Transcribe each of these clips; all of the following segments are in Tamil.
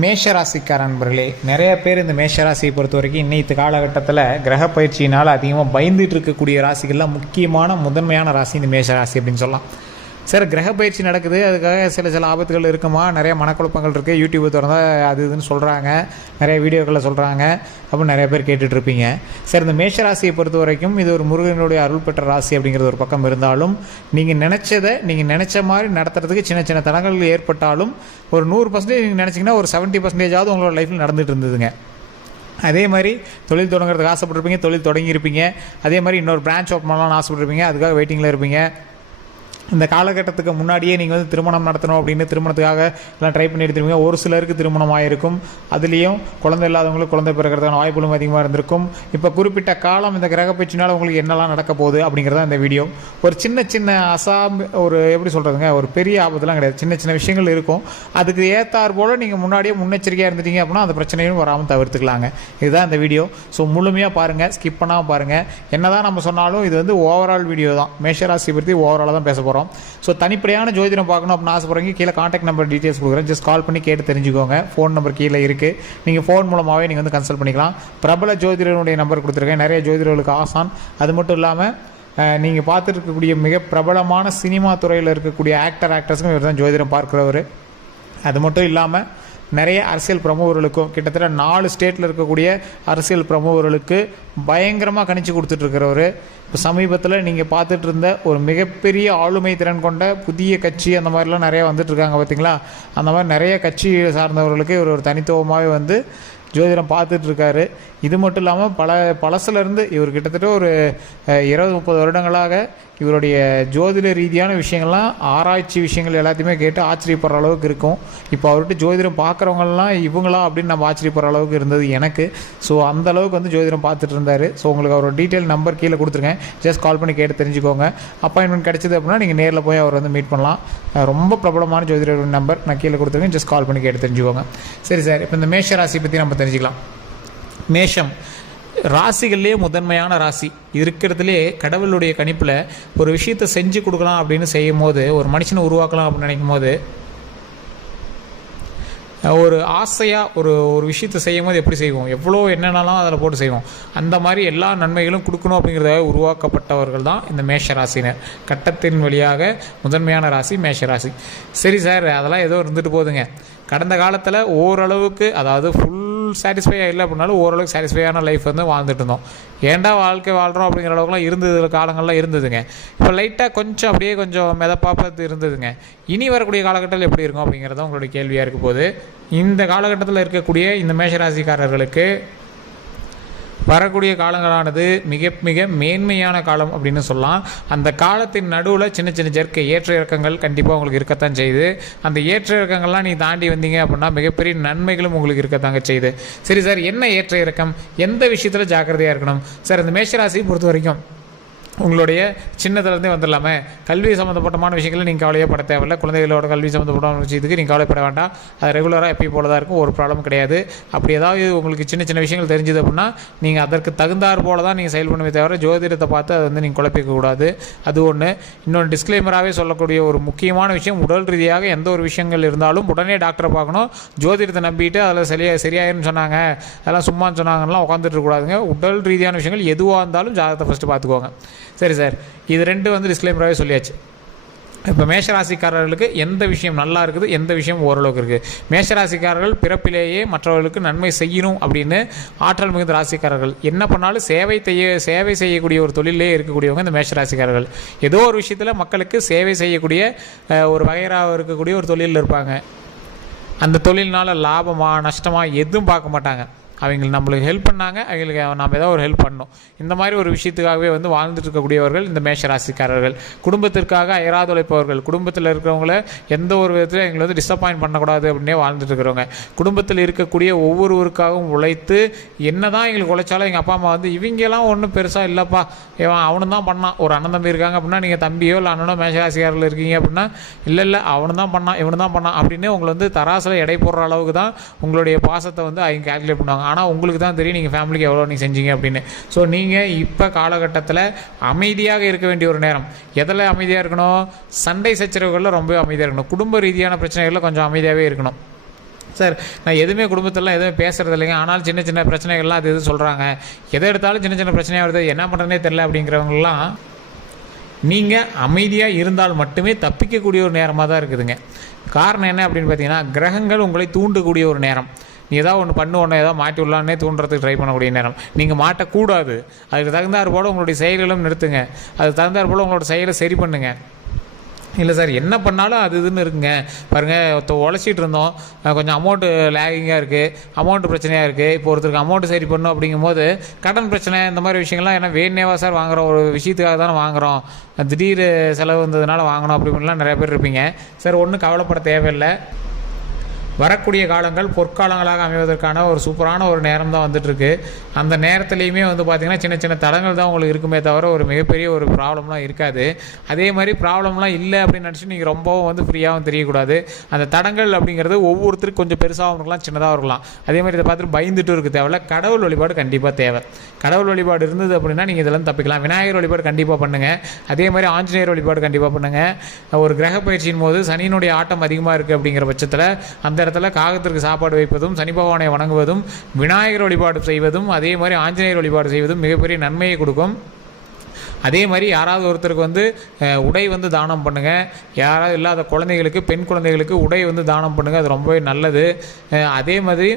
மேஷராசிக்கார நண்பர்களே, நிறைய பேர் இந்த மேஷராசியை பொறுத்த வரைக்கும் இன்னைக்கு காலகட்டத்தில் கிரக பயிற்சியினால் அதிகமாக பயந்துட்டு இருக்கக்கூடிய ராசிகள்லாம் முக்கியமான முதன்மையான ராசி இந்த மேஷராசி அப்படின்னு சொல்லலாம். சார், கிரக பயிற்சி நடக்குது, அதுக்காக சில ஆபத்துகள் இருக்குமா, நிறைய மனக்குழப்பங்கள் இருக்குது, யூடியூப் திறந்தால் அது இதுன்னு சொல்கிறாங்க, நிறைய வீடியோக்களில் சொல்கிறாங்க அப்படின்னு நிறைய பேர் கேட்டுட்ருப்பீங்க. சார், இந்த மேஷராசியை பொறுத்த வரைக்கும் இது ஒரு முருகனுடைய அருள் பெற்ற ராசி அப்படிங்கிறது ஒரு பக்கம் இருந்தாலும், நீங்கள் நினச்ச மாதிரி நடத்துறதுக்கு சின்ன சின்ன தடங்கள் ஏற்பட்டாலும் ஒரு 100% நீங்கள் நினச்சிங்கன்னா ஒரு 70% உங்களோட லைஃப்பில் நடந்துகிட்டு இருந்ததுங்க. அதே மாதிரி தொழில் தொடங்குறதுக்கு ஆசைப்பட்டிருப்பீங்க, தொழில் தொடங்கியிருப்பீங்க. அதே மாதிரி இன்னொரு பிரான்ச் ஓப்பன் பண்ணலாம்னு ஆசைப்பட்டிருப்பீங்க, அதுக்காக வெயிட்டிங்கில் இருப்பீங்க. இந்த காலகட்டத்துக்கு முன்னாடியே நீங்கள் வந்து திருமணம் நடத்தணும் அப்படின்னு திருமணத்துக்காக எல்லாம் ட்ரை பண்ணி எடுத்துருவீங்க. ஒரு சிலருக்கு திருமணம் ஆகிருக்கும், அதுலேயும் குழந்தை இல்லாதவங்களுக்கு குழந்தை பிறக்கிறதுக்கான வாய்ப்புகளும் அதிகமாக இருந்திருக்கும். இப்போ குறிப்பிட்ட காலம் இந்த கிரக பயிற்சினால் உங்களுக்கு என்னெல்லாம் நடக்க போகுது அப்படிங்கிறத இந்த வீடியோ. ஒரு சின்ன ஒரு எப்படி சொல்கிறதுங்க, ஒரு பெரிய ஆபத்துலாம் கிடையாது, சின்ன சின்ன விஷயங்கள் இருக்கும். அதுக்கு ஏற்றார் போல் நீங்கள் முன்னாடியே முன்னெச்சரிக்கையாக இருந்துட்டீங்க அப்படின்னா அந்த பிரச்சனையும் வராமல் தவிர்த்துக்கலாங்க. இதுதான் இந்த வீடியோ. ஸோ முழுமையாக பாருங்கள், ஸ்கிப் பண்ணாமல் பாருங்கள். என்ன தான் நம்ம சொன்னாலும் இது வந்து ஓவரால் வீடியோ தான், மேஷராசி பற்றி ஓவராலாக தான் பேச போகிறோம். ஸோ தனிப்படையான ஜோதிடம் பார்க்கணும் அப்படின்னு ஆசைப்படுறீங்க, கீழே கான்டாக்ட் நம்பர் டீட்டெயில்ஸ் கொடுக்குறேன், ஜஸ்ட் கால் பண்ணி கேட்டு தெரிஞ்சுக்கோங்க. ஃபோன் நம்பர் கீழே இருக்குது, நீங்கள் ஃபோன் மூலமாகவே நீங்கள் வந்து கன்சல்ட் பண்ணிக்கலாம். பிரபல ஜோதிடனுடைய நம்பர் கொடுத்துருக்கேன், நிறைய ஜோதிடர்களுக்கு ஆசான். அது மட்டும் இல்லாமல் நீங்கள் பார்த்துட்டு இருக்கக்கூடிய மிக பிரபலமான சினிமா துறையில் இருக்கக்கூடிய ஆக்டர்ஸுக்கும் இவர் தான் ஜோதிடம் பார்க்குறவர். அது மட்டும் இல்லாமல் நிறைய அரசியல் பிரமுகர்களுக்கும் கிட்டத்தட்ட 4 ஸ்டேட்டில் இருக்கக்கூடிய அரசியல் பிரமுகர்களுக்கு பயங்கரமாக கணிச்சு கொடுத்துட்ருக்கிறவர். இப்போ சமீபத்தில் நீங்கள் பார்த்துட்டு இருந்த ஒரு மிகப்பெரிய ஆளுமை திறன் கொண்ட புதிய கட்சி அந்த மாதிரிலாம் நிறையா வந்துட்டுருக்காங்க பார்த்தீங்களா. அந்த மாதிரி நிறைய கட்சி சார்ந்தவர்களுக்கு இவர் ஒரு தனித்துவமாகவே வந்து ஜோதிடம் பார்த்துட்ருக்காரு. இது மட்டும் இல்லாமல் பழசுலேருந்து இவர் கிட்டத்தட்ட ஒரு 20-30 வருடங்களாக இவருடைய ஜோதிட ரீதியான விஷயங்கள்லாம் ஆராய்ச்சி விஷயங்கள் எல்லாத்தையுமே கேட்டு ஆச்சரியப்படுற அளவுக்கு இருக்கும். இப்போ அவர்கிட்ட ஜோதிடம் பார்க்குறவங்கலாம் இவங்களா அப்படின்னு நம்ம ஆச்சரியப்படுற அளவுக்கு இருந்தது எனக்கு. ஸோ அந்த அளவுக்கு வந்து ஜோதிடம் பார்த்துட்டு இருந்தார். ஸோ உங்களுக்கு அவரோட டீட்டெயில் நம்பர் கீழே கொடுத்துருங்க, ஜஸ்ட் கால் பண்ணி கேட்டு தெரிஞ்சுக்கோங்க. அப்பாயின்மெண்ட் கிடச்சிது அப்படின்னா நீங்கள் நேரில் போய் அவர் வந்து மீட் பண்ணலாம். ரொம்ப பிரபலமான ஜோதிடர் நம்பர் நான் கீழே கொடுத்துருக்கேன், ஜஸ்ட் கால் பண்ணி கேட்டு தெரிஞ்சுக்கோங்க. சரி சார், இப்போ இந்த மேஷ ராசி பற்றி நம்ம தெரிஞ்சுக்கலாம். மேஷம் ராசிகள்லேயே முதன்மையான ராசி. இருக்கிறதுலே கடவுளுடைய கணிப்பில் ஒரு விஷயத்தை செஞ்சு கொடுக்கலாம் அப்படின்னு செய்யும் போது, ஒரு மனுஷனை உருவாக்கலாம் அப்படின்னு நினைக்கும் போது, ஒரு ஆசையாக ஒரு விஷயத்தை செய்யும் போது எப்படி செய்வோம், எவ்வளோ என்னென்னலாம் அதில் போட்டு செய்வோம். அந்த மாதிரி எல்லா நன்மைகளும் கொடுக்கணும் அப்படிங்கிறதாக உருவாக்கப்பட்டவர்கள் தான் இந்த மேஷராசினர். கட்டத்தின் வழியாக முதன்மையான ராசி மேஷராசி. சரி சார், அதெல்லாம் ஏதோ இருந்துட்டு போகுதுங்க. கடந்த காலத்தில் ஓரளவுக்கு, அதாவது ஃபுல் சாட்டிஸ்ஃபையாக இல்லை அப்படின்னாலும் ஓரளவுக்கு சாட்டிஸ்ஃபையான லைஃப் வந்து வாழ்ந்துட்டு இருந்தோம். ஏன்டா வாழ்க்கை வாழ்கிறோம் அப்படிங்கிற அளவுக்குலாம் இருந்தது காலங்கள்லாம் இருந்ததுங்க. இப்போ லைட்டாக கொஞ்சம் மிதப்பாப்பது இருந்ததுங்க. இனி வரக்கூடிய காலகட்டத்தில் எப்படி இருக்கும் அப்படிங்கிறத உங்களுடைய கேள்வியாக இருக்க போது. இந்த காலகட்டத்தில் இருக்கக்கூடிய இந்த மேஷராசிக்காரர்களுக்கு வரக்கூடிய காலங்களானது மிக மேன்மையான காலம் அப்படின்னு சொல்லலாம். அந்த காலத்தின் நடுவில் சின்ன ஜெர்க்கை ஏற்ற இறக்கங்கள் கண்டிப்பாக உங்களுக்கு இருக்கத்தான் செய்யுது. அந்த ஏற்ற இறக்கங்கள்லாம் நீங்கள் தாண்டி வந்தீங்க அப்படின்னா மிகப்பெரிய நன்மைகளும் உங்களுக்கு இருக்கத்தாங்க செய்யுது. சரி சார், என்ன ஏற்ற இறக்கம், எந்த விஷயத்தில் ஜாக்கிரதையாக இருக்கணும் சார்? இந்த மேஷராசியை பொறுத்த வரைக்கும் உங்களுடைய சின்னதுலேருந்தே வந்துடலாமே. கல்வி சம்மந்தப்பட்டமான விஷயங்களை நீங்கள் கவலையே பட தேவையில்லை. குழந்தைகளோட கல்வி சம்மந்தப்பட்ட விஷயத்துக்கு நீங்கள் கவலைப்பட வேண்டாம். அது ரெகுலராக எப்பயும் போல தான் இருக்கும், ஒரு ப்ராப்ளம் கிடையாது. அப்படி ஏதாவது உங்களுக்கு சின்ன விஷயங்கள் தெரிஞ்சுது அப்படின்னா நீங்கள் அதற்கு தகுந்தாற் போல தான் நீங்கள் செயல் பண்ணுவே தவிர ஜோதிடத்தை பார்த்து அதை வந்து நீங்கள் குழப்பிக்கக்கூடாது. அது ஒன்று. இன்னொன்று டிஸ்க்ளைமராகவே சொல்லக்கூடிய ஒரு முக்கியமான விஷயம், உடல் ரீதியாக எந்த ஒரு விஷயங்கள் இருந்தாலும் உடனே டாக்டரை பார்க்கணும். ஜோதிடத்தை நம்பிட்டு அதில் சரியாயிருன்னு சொன்னாங்க, அதெல்லாம் சும்மான்னு சொன்னாங்கலாம் உட்காந்துட்டு இருக்கக்கூடாதுங்க. உடல் ரீதியான விஷயங்கள் எதுவாக இருந்தாலும் ஜாதகத்தை ஃபஸ்ட்டு பார்த்துக்கோங்க. சரி சார், இது 2 வந்து டிஸ்க்ளைமராகவே சொல்லியாச்சு. இப்போ மேஷராசிக்காரர்களுக்கு எந்த விஷயம் நல்லா இருக்குது, எந்த விஷயம் ஓரளவுக்கு இருக்குது. மேஷராசிக்காரர்கள் பிறப்பிலேயே மற்றவர்களுக்கு நன்மை செய்யணும் அப்படின்னு ஆற்றல் மிகுந்த ராசிக்காரர்கள். என்ன பண்ணாலும் சேவை செய்யக்கூடிய ஒரு தொழிலே இருக்கக்கூடியவங்க இந்த மேஷராசிக்காரர்கள். ஏதோ ஒரு விஷயத்தில் மக்களுக்கு சேவை செய்யக்கூடிய ஒரு வகைராக இருக்கக்கூடிய ஒரு தொழிலில் இருப்பாங்க. அந்த தொழில்னால் லாபமாக நஷ்டமாக எதுவும் பார்க்க மாட்டாங்க. அவங்களுக்கு நம்மளுக்கு ஹெல்ப் பண்ணாங்க, அவங்களுக்கு நம்ம ஏதோ ஒரு ஹெல்ப் பண்ணணும், இந்த மாதிரி ஒரு விஷயத்துக்காகவே வந்து வாழ்ந்துட்டு இருக்கக்கூடியவர்கள் இந்த மேஷராசிக்காரர்கள். குடும்பத்திற்காக அயராது உழைப்பவர்கள். குடும்பத்தில் இருக்கிறவங்கள எந்த ஒரு விதத்தில் எங்களை வந்து டிசப்பாயின்ட் பண்ணக்கூடாது அப்படின்னே வாழ்ந்துட்டு இருக்கிறவங்க. குடும்பத்தில் இருக்கக்கூடிய ஒவ்வொருவருக்காகவும் உழைத்து என்ன தான் எங்களுக்கு உழைச்சாலும் எங்கள் அப்பா அம்மா வந்து இவங்கெல்லாம் ஒன்றும் பெருசாக இல்லைப்பா, அவனு தான் பண்ணான். ஒரு அண்ணன் தம்பி இருக்காங்க அப்படின்னா நீங்கள் தம்பியோ இல்லை அண்ணனோ மேஷராசிக்காரர்கள் இருக்கீங்க அப்படின்னா இல்லை அவனு தான் பண்ணான் இவனு தான் பண்ணான் அப்படின்னு உங்களை வந்து தராசில் எடை போடுற அளவுக்கு தான் உங்களுடைய பாசத்தை வந்து அவங்க கால்குலேட் பண்ணுவாங்க. ஆனால் உங்களுக்கு தான் தெரியும் நீங்கள் ஃபேமிலிக்கு எவ்வளோ நீங்கள் செஞ்சீங்க அப்படின்னு. ஸோ நீங்கள் இப்போ காலகட்டத்தில் அமைதியாக இருக்க வேண்டிய ஒரு நேரம். எதில் அமைதியாக இருக்கணும்? சண்டை சச்சரவுகளில் ரொம்ப அமைதியாக இருக்கணும். குடும்ப ரீதியான பிரச்சனைகளில் கொஞ்சம் அமைதியாகவே இருக்கணும். சார் நான் எதுவுமே குடும்பத்திலலாம் எதுவுமே பேசுகிறது இல்லைங்க, ஆனாலும் சின்ன சின்ன பிரச்சனைகள்லாம் அது இது சொல்கிறாங்க, எதை எடுத்தாலும் சின்ன சின்ன பிரச்சனையாக வருது, என்ன பண்ணுறதுனே தெரில அப்படிங்கிறவங்களாம் நீங்கள் அமைதியாக இருந்தால் மட்டுமே தப்பிக்கக்கூடிய ஒரு நேரமாக தான் இருக்குதுங்க. காரணம் என்ன அப்படின்னு பார்த்தீங்கன்னா, கிரகங்கள் உங்களை தூண்டக்கூடிய ஒரு நேரம். நீ ஏதாவது ஒன்று ஏதாவது மாட்டி விடலான்னே தூண்டுறதுக்கு ட்ரை பண்ணக்கூடிய நேரம். நீங்கள் மாட்டக்கூடாது. அதுக்கு தகுந்தாற் போல் உங்களுடைய செயல்களும் நிறுத்துங்க. அதுக்கு தகுந்தாற் போல் உங்களோட செயலை சரி பண்ணுங்கள். இல்லை சார் என்ன பண்ணாலும் அது இதுன்னு இருக்குங்க, பாருங்கள் உழைச்சிட்டு இருந்தோம், கொஞ்சம் அமௌண்ட்டு லேகிங்காக இருக்குது, அமௌண்ட்டு பிரச்சனையாக இருக்குது, இப்போ ஒருத்தருக்கு அமௌண்ட்டு சரி பண்ணணும் அப்படிங்கும்போது கடன் பிரச்சனை இந்த மாதிரி விஷயங்கள்லாம் ஏன்னா வேணேவா சார் வாங்குகிறோம், ஒரு விஷயத்துக்காக தானே வாங்குகிறோம், திடீர் செலவு வந்ததுனால வாங்கணும் அப்படின்லாம் நிறைய பேர் இருப்பீங்க. சார் ஒன்றும் கவலைப்பட தேவையில்லை. வரக்கூடிய காலங்கள் பொற்காலங்களாக அமைவதற்கான ஒரு சூப்பரான ஒரு நேரம் தான் வந்துட்டுருக்கு. அந்த நேரத்துலையுமே பார்த்திங்கன்னா சின்ன சின்ன தடங்கள் தான் உங்களுக்கு இருக்குமே தவிர ஒரு மிகப்பெரிய ஒரு ப்ராப்ளம்லாம் இருக்காது. அதே மாதிரி ப்ராப்ளம்லாம் இல்லை அப்படின்னு நினச்சி நீங்கள் ரொம்பவும் ஃப்ரீயாகவும் தெரியக்கூடாது. அந்த தடங்கள் அப்படிங்கிறது ஒவ்வொருத்தருக்கு கொஞ்சம் பெருசாகவும் இருக்கலாம், சின்னதாக இருக்கலாம். அதே மாதிரி இதை பார்த்துட்டு பயந்துட்டு இருக்க தேவையில்ல. கடவுள் வழிபாடு கண்டிப்பாக தேவை. கடவுள் வழிபாடு இருந்தது அப்படின்னா நீங்கள் இதெல்லாம் தப்பிக்கலாம். விநாயகர் வழிபாடு கண்டிப்பாக பண்ணுங்கள். அதே மாதிரி ஆஞ்சநேயர் வழிபாடு கண்டிப்பாக பண்ணுங்கள். ஒரு கிரக பயிற்சியின் போது சனியினுடைய ஆட்டம் அதிகமாக இருக்குது அப்படிங்கிற பட்சத்தில் அந்த இடத்துல காகத்திற்கு சாப்பாடு வைப்பதும், சனி பகவானை வணங்குவதும், விநாயகர் வழிபாடு செய்வதும், அதே மாதிரி ஆஞ்சநேயர் வழிபாடு செய்வதும் மிகப்பெரிய நன்மையை கொடுக்கும். அதே மாதிரி யாராவது ஒருத்தருக்கு உடை தானம் பண்ணுங்கள். யாராவது இல்லாத குழந்தைகளுக்கு, பெண் குழந்தைகளுக்கு உடை தானம் பண்ணுங்கள். அது ரொம்பவே நல்லது. அதே மாதிரி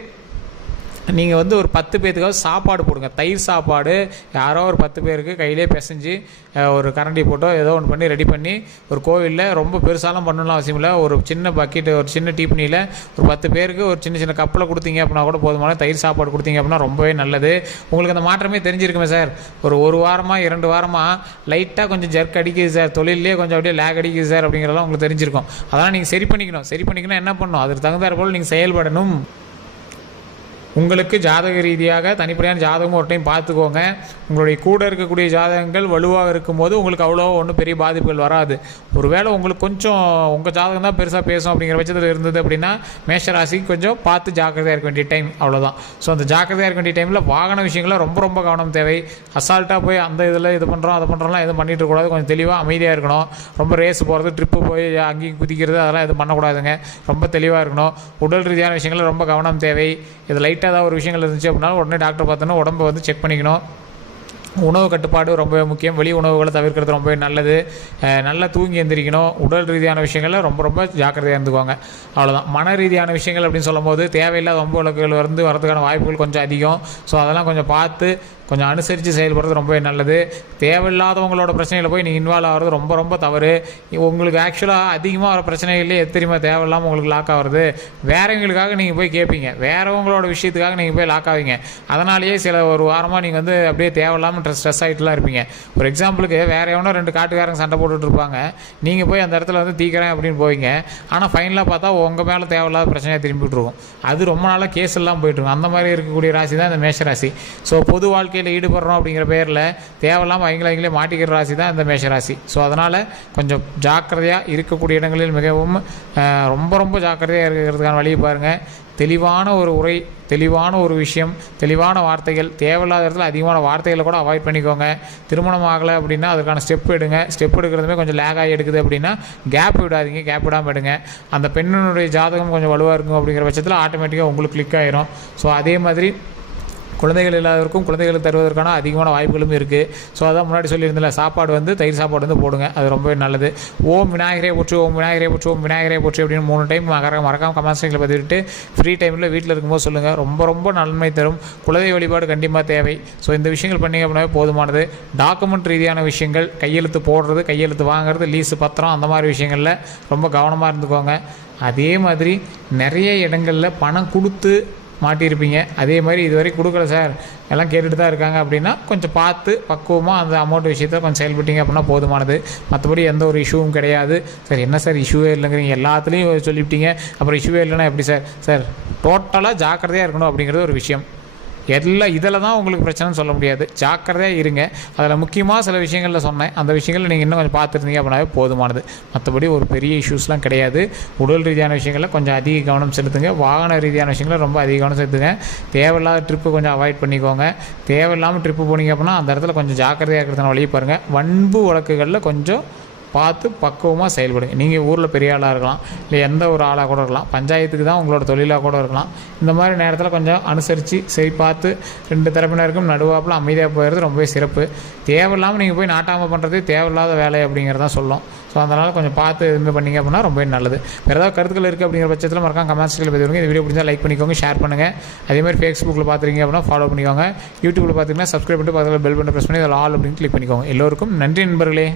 நீங்கள் ஒரு 10 பேர்த்துக்காவது சாப்பாடு போடுங்க. தயிர் சாப்பாடு யாரோ ஒரு 10 பேருக்கு கையிலே பிசைஞ்சு ஒரு கரண்டி போட்டோ ஏதோ ஒன்று பண்ணி ரெடி பண்ணி ஒரு கோவிலில் ரொம்ப பெருசாலாம் பண்ணலாம் அவசியம் இல்லை. ஒரு சின்ன பக்கெட்டு, ஒரு சின்ன டீப்பனியில் ஒரு 10 பேருக்கு ஒரு சின்ன சின்ன கப்பில் கொடுத்தீங்க அப்படின்னா கூட போதுமான தயிர் சாப்பாடு கொடுத்தீங்க அப்படின்னா ரொம்பவே நல்லது. உங்களுக்கு அந்த மாற்றமே தெரிஞ்சிருக்குமே சார். ஒரு வாரமாக 2 வாரமாக லைட்டாக கொஞ்சம் ஜர்க் அடிக்குது சார், தொழிலே கொஞ்சம் அப்படியே லேக் அடிக்குது சார் அப்படிங்கிறதெல்லாம் உங்களுக்கு தெரிஞ்சிருக்கும். அதெல்லாம் நீங்கள் சரி பண்ணிக்கணும் என்ன பண்ணணும், அதுக்கு தகுந்தாற் போல் நீங்கள் செயல்படணும். உங்களுக்கு ஜாதக ரீதியாக தனிப்படையான ஜாதகம் ஒரு டைம் பார்த்துக்கோங்க. உங்களுடைய கூட இருக்கக்கூடிய ஜாதகங்கள் வலுவாக இருக்கும்போது உங்களுக்கு அவ்வளோ ஒன்றும் பெரிய பாதிப்புகள் வராது. ஒருவேளை உங்களுக்கு கொஞ்சம் உங்கள் ஜாதகம் தான் பெருசாக பேசும் அப்படிங்கிற பட்சத்தில் இருந்தது அப்படின்னா மேஷராசிக்கு கொஞ்சம் பார்த்து ஜாக்கிரதையாக இருக்க வேண்டிய டைம், அவ்வளோதான். ஸோ அந்த ஜாக்கிரதையாக இருக்க வேண்டிய டைமில் வாகன விஷயங்களில் ரொம்ப ரொம்ப கவனம் தேவை. அசால்ட்டாக போய் அந்த இதில் இது பண்ணுறோம் அதை பண்ணுறோம்லாம் எதுவும் பண்ணிட்டு இருக்கக்கூடாது. கொஞ்சம் தெளிவாக அமைதியாக இருக்கணும். ரொம்ப ரேஸ் போகிறது, ட்ரிப்பு போய் அங்கேயும் குதிக்கிறது அதெல்லாம் எதுவும் பண்ணக்கூடாதுங்க. ரொம்ப தெளிவாக இருக்கணும். உடல் ரீதியான விஷயங்களில் ரொம்ப கவனம் தேவை. இது லைட்டாக ஏதாவது ஒரு விஷயங்கள் இருந்துச்சு அப்படின்னா உடனே டாக்டர் பார்த்தோன்னா உடம்பை செக் பண்ணிக்கணும். உணவு கட்டுப்பாடு ரொம்பவே முக்கியம். வெளி உணவுகளை தவிர்க்கிறது ரொம்பவே நல்லது. நல்லா தூங்கி எந்திரிக்கணும். உடல் ரீதியான விஷயங்களில் ரொம்ப ரொம்ப ஜாக்கிரதையாக இருந்துக்குவாங்க, அவ்வளோதான். மன ரீதியான விஷயங்கள் அப்படின்னு சொல்லும்போது தேவையில்லாத வம்பு வழக்குகள் வரதுக்கான வாய்ப்புகள் கொஞ்சம் அதிகம். ஸோ அதெல்லாம் கொஞ்சம் பார்த்து கொஞ்சம் அனுசரித்து செயல்படுறது ரொம்பவே நல்லது. தேவையில்லாதவங்களோட பிரச்சனையில் போய் நீங்கள் இன்வால்வ் ஆகிறது ரொம்ப ரொம்ப தவறு. உங்களுக்கு ஆக்சுவலாக அதிகமாக வர பிரச்சனைகளே தெரியுமா தேவையில்லாமல் உங்களுக்கு லாக் ஆகிறது. வேறவங்களுக்காக நீங்கள் போய் கேட்பீங்க, வேறவங்களோட விஷயத்துக்காக நீங்கள் போய் லாக் ஆவீங்க. அதனாலேயே சில ஒரு வாரமாக நீங்கள் அப்படியே தேவையில்லாமல் ஸ்ட்ரெஸ் ஆகிட்டுலாம் இருப்பீங்க. ஒரு எக்ஸாம்பிளுக்கு வேறு எவனோ 2 காட்டுக்காரங்க சண்டை போட்டுட்டு இருப்பாங்க, நீங்கள் போய் அந்த இடத்துல தீக்கிறேன் அப்படின்னு போவீங்க. ஆனால் ஃபைனலாக பார்த்தா உங்கள் மேலே தேவையில்லாத பிரச்சனையாக திரும்பிட்டு இருக்கும். அது ரொம்ப நாளாக கேஸ் எல்லாம் போயிட்டுருக்கும். அந்த மாதிரி இருக்கக்கூடிய ராசி தான் இந்த மேஷராசி. ஸோ பொது வாழ்க்கையில் ஈடுபடுறோம் அப்படிங்கிற பேரில் தேவையில்லாமல் அவங்களே மாட்டிக்கிற ராசி தான் இந்த மேஷராசி. ஸோ அதனால் கொஞ்சம் ஜாக்கிரதையாக இருக்கக்கூடிய இடங்களில் மிகவும் ரொம்ப ரொம்ப ஜாக்கிரதையாக இருக்கிறதுக்கான வழியை பாருங்கள். தெளிவான ஒரு உரை, தெளிவான ஒரு விஷயம், தெளிவான வார்த்தைகள், தேவையில்லாத இடத்துல அதிகமான வார்த்தைகளை கூட அவாய்ட் பண்ணிக்கோங்க. திருமணம் ஆகலை அப்படின்னா அதுக்கான ஸ்டெப் எடுங்க. ஸ்டெப் எடுக்கிறதுமே கொஞ்சம் லேக் ஆகி எடுக்குது அப்படின்னா கேப் விடாதீங்க, கேப் விடாமல் எடுங்க. அந்த பெண்ணினுடைய ஜாதகம் கொஞ்சம் வலுவாக இருக்கும் அப்படிங்கிற பட்சத்தில் ஆட்டோமேட்டிக்காக உங்களுக்கு கிளிக் ஆயிரும். ஸோ அதே மாதிரி குழந்தைகள் இல்லாதவருக்கும் குழந்தைகளுக்கு தருவதற்கான அதிகமான வாய்ப்புகளும் இருக்குது. ஸோ அதான் முன்னாடி சொல்லியிருந்தில்ல, சாப்பாடு தயிர் சாப்பாடு போடுங்க, அது ரொம்பவே நல்லது. ஓம் விநாயகரே போற்று, ஓம் விநாயகரே போற்று, ஓம் விநாயகரே போற்று அப்படின்னு 3 டைம் மறக்காமல் கமெண்ட் செக்ஷனில் பதிவிட்டு ஃப்ரீ டைமில் வீட்டில் இருக்கும்போது சொல்லுங்கள். ரொம்ப ரொம்ப நன்மை தரும். குலதெய்வ வழிபாடு கண்டிப்பாக தேவை. ஸோ இந்த விஷயங்கள் பண்ணிங்க அப்படின்னாவே போதுமானது. டாக்குமெண்ட் ரீதியான விஷயங்கள், கையெழுத்து போடுறது, கையெழுத்து வாங்குறது, லீஸு பத்திரம், அந்த மாதிரி விஷயங்களில் ரொம்ப கவனமாக இருந்துக்கோங்க. அதே மாதிரி நிறைய இடங்களில் பணம் கொடுத்து மாட்டியிருப்பீங்க. அதே மாதிரி இதுவரை கொடுக்கல சார், எல்லாம் கேட்டுட்டு தான் இருக்காங்க அப்படின்னா கொஞ்சம் பார்த்து பக்குவமாக அந்த அமௌண்ட் விஷயத்தை கொஞ்சம் செயல்பட்டீங்க அப்படின்னா போதுமானது. மற்றபடி எந்த ஒரு இஷ்யூவும் கிடையாது. சார் என்ன சார் இஷ்யூவே இல்லைங்கிறீங்க, எல்லாத்துலேயும் சொல்லிவிட்டீங்க, அப்புறம் இஷ்யூவே இல்லைன்னா எப்படி சார்? சார் டோட்டலாக ஜாக்கிரதையாக இருக்கணும் அப்படிங்கிறது ஒரு விஷயம். இதில் தான் உங்களுக்கு பிரச்சனைன்னு சொல்ல முடியாது. ஜாக்கிரதையாக இருங்க. அதில் முக்கியமாக சில விஷயங்களில் சொன்னேன், அந்த விஷயங்களில் நீங்கள் இன்னும் கொஞ்சம் பார்த்துருந்தீங்க அப்படின்னாவே போதுமானது. மற்றபடி ஒரு பெரிய இஷ்யூஸ்லாம் கிடையாது. உடல் ரீதியான விஷயங்களில் கொஞ்சம் அதிக கவனம் செலுத்துங்க. வாகன ரீதியான விஷயங்களில் ரொம்ப அதிக கவனம் செலுத்துங்க. தேவையில்லாத ட்ரிப்பு கொஞ்சம் அவாய்ட் பண்ணிக்கோங்க. தேவையில்லாமல் ட்ரிப்பு போனீங்க அப்படின்னா அந்த இடத்துல கொஞ்சம் ஜாக்கிரதையாக இருக்கிறதுனால வழியை பாருங்கள். வன்பு வழக்குகளில் கொஞ்சம் பார்த்து பக்குவமாக செயல்படுங்க. நீங்கள் ஊரில் பெரிய ஆளாக இருக்கலாம், இல்லை எந்த ஒரு ஆளாக கூட இருக்கலாம், பஞ்சாயத்துக்கு தான் உங்களோட தொழிலாக கூட இருக்கலாம். இந்த மாதிரி நேரத்தில் கொஞ்சம் அனுசரித்து சரி பார்த்து 2 தரப்பினருக்கும் நடுவாப்பில் அமைதியாக போயிடுறது ரொம்பவே சிறப்பு. தேவையில்லாமல் நீங்கள் போய் நாட்டாமல் பண்ணுறதே தேவையில்லாத வேலை அப்படிங்கிறதான் சொல்லும். ஸோ அதனால் கொஞ்சம் பார்த்து இது பண்ணிங்க அப்படின்னா ரொம்பவே நல்லது. வேறு ஏதாவது கருத்துக்கள் இருக்குது அப்படிங்கிற பட்சத்தில் மறக்காம கமெண்ட்ஸ்களில் பதிவிடுங்க. இந்த வீடியோ பிடிச்சா லைக் பண்ணிக்கோங்க, ஷேர் பண்ணுங்கள். அதேமாதிரி ஃபேஸ்புக்கில் பார்த்துருக்கீங்க அப்படின்னா ஃபாலோ பண்ணிக்கோங்க. யூடியூப்பில் பார்த்தீங்கன்னா சப்ஸ்கிரைப் பண்ணிட்டு பக்கத்தில் பெல் பட்டன் ப்ரெஸ் பண்ணி அதில் ஆல் அப்படின்னு கிளிக் பண்ணிக்கோங்க. எல்லோருக்கும் நன்றி நண்பர்களே.